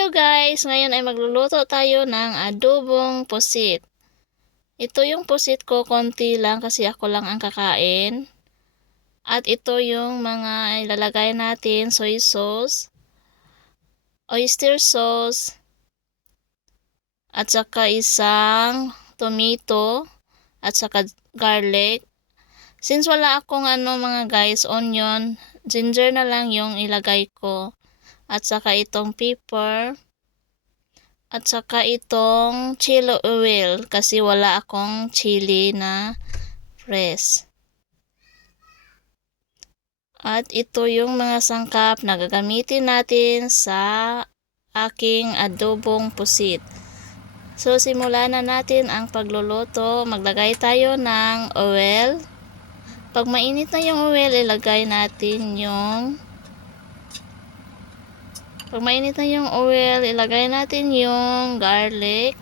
Hello guys! Ngayon ay magluluto tayo ng adobong pusit. Ito yung pusit ko, konti lang kasi ako lang ang kakain. At ito yung mga ilalagay natin, soy sauce, oyster sauce, at saka isang tomato, at saka garlic. Since wala akong mga guys, onion, ginger na lang yung ilagay ko. At saka itong pepper. At saka itong chili oil kasi wala akong chili na fresh. At ito yung mga sangkap na gagamitin natin sa aking adobong pusit. So simulan na natin ang pagluluto. Maglagay tayo ng oil. Pag mainit na yung oil, ilagay natin yung garlic.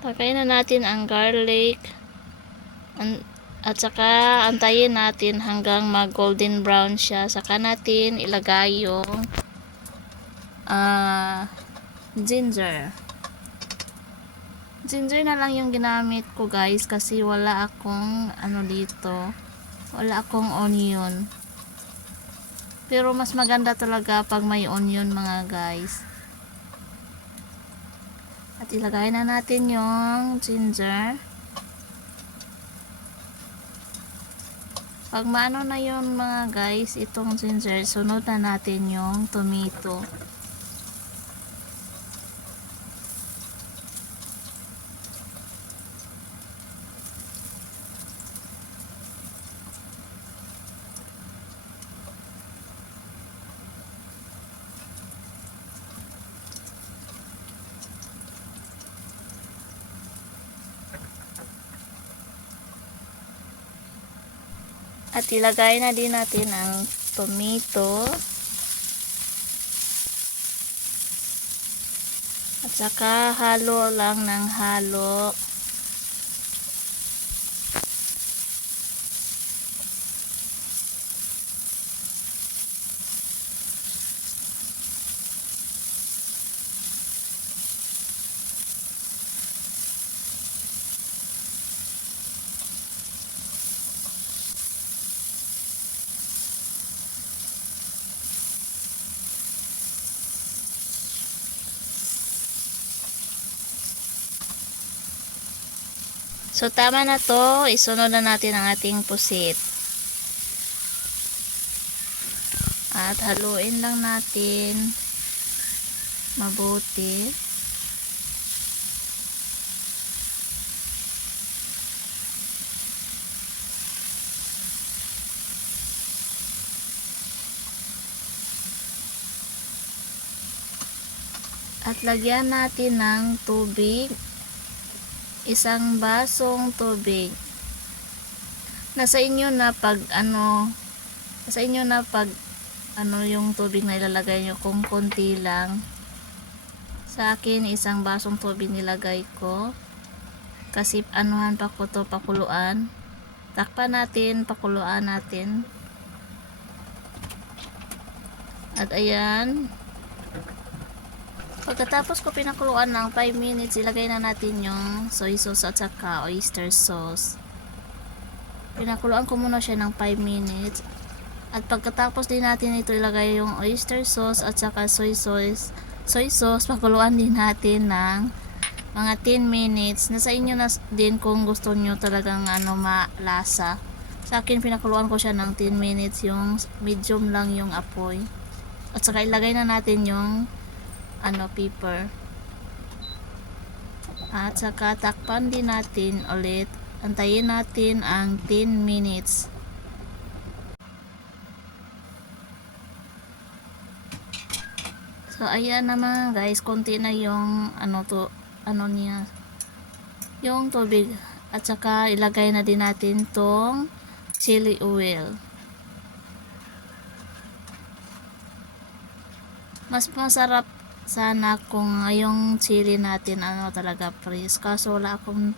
Lagay na natin ang garlic. At saka antayin natin hanggang mag golden brown siya. Saka natin ilagay yung ginger. Ginger na lang yung ginamit ko guys kasi wala akong wala akong onion. Pero mas maganda talaga pag may onion mga guys. At ilagay na natin yung ginger. Pag maano na yun mga guys, itong ginger, sunod na natin yung tomato. At ilagay na din natin ang tomato. At saka halo lang ng halo. So tama na to, isunod na natin ang ating pusit. At haluin lang natin mabuti. At lagyan natin ng tubig. Isang basong tubig. Nasa inyo na pag yung tubig na ilalagay nyo, kung konti lang. Sa akin, isang basong tubig nilagay ko. Kasi anuhan pa ko to, pakuluan. Takpan natin, pakuluan natin. At ayan. Pagkatapos ko pinakuluan ng 5 minutes, ilagay na natin yung soy sauce at saka oyster sauce. Pinakuluan ko muna siya ng 5 minutes. At pagkatapos din natin ito ilagay yung oyster sauce at saka soy sauce, pakuluan din natin ng mga 10 minutes. Nasa inyo na din kung gusto nyo talagang malasa. Sa akin, pinakuluan ko siya ng 10 minutes, yung medium lang yung apoy. At saka ilagay na natin yung pepper. At saka takpan din natin ulit. Antayin natin ang 10 minutes. So ayan naman guys, konti na yung yung tubig. At saka ilagay na din natin tong chili oil. Mas masarap sana kung yung chili natin talaga fresh, kaso wala akong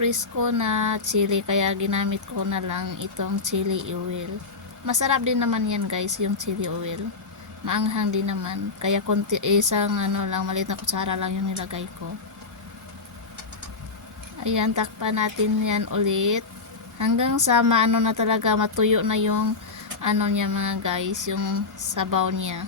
presko na chili kaya ginamit ko na lang itong chili oil. Masarap din naman yan guys, yung chili oil. Maanghang din naman. Kaya konti, isang lang, maliit na kutsara lang yung nilagay ko. Ayan, takpan natin yan ulit. Hanggang sa na talaga, matuyo na yung niya mga guys, yung sabaw niya.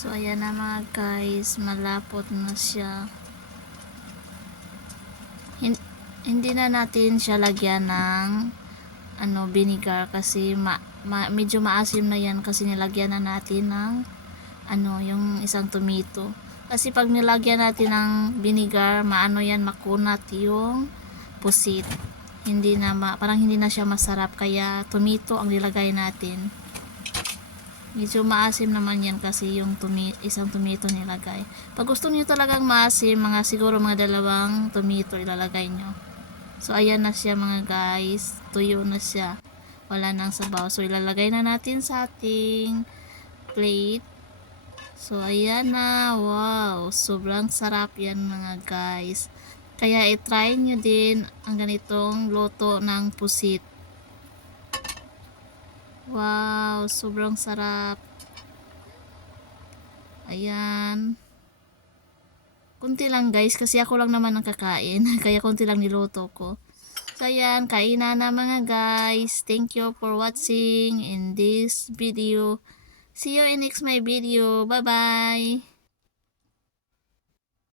So ayan na mga guys, malapot na siya. Hindi na natin siya lagyan ng vinegar kasi medyo maasim na yan kasi nilagyan na natin ng yung isang tomato. Kasi pag nilagyan natin ng vinegar, makunat yung pusit. Parang hindi na siya masarap, kaya tomato ang nilagay natin. Medyo maasim naman yan kasi yung isang tomato nilagay. Pag gusto niyo talagang maasim, siguro mga 2 tomato ilalagay nyo. So ayan na siya mga guys, tuyo na siya, wala nang sabaw. So ilalagay na natin sa ating plate. So ayan na, wow, sobrang sarap yan mga guys. Kaya i-try nyo din ang ganitong luto ng pusit. Wow, sobrang sarap. Ayan. Kunti lang guys, kasi ako lang naman ang kakain. Kaya kunti lang niluto ko. So ayan, kainan na mga guys. Thank you for watching in this video. See you in next my video. Bye bye.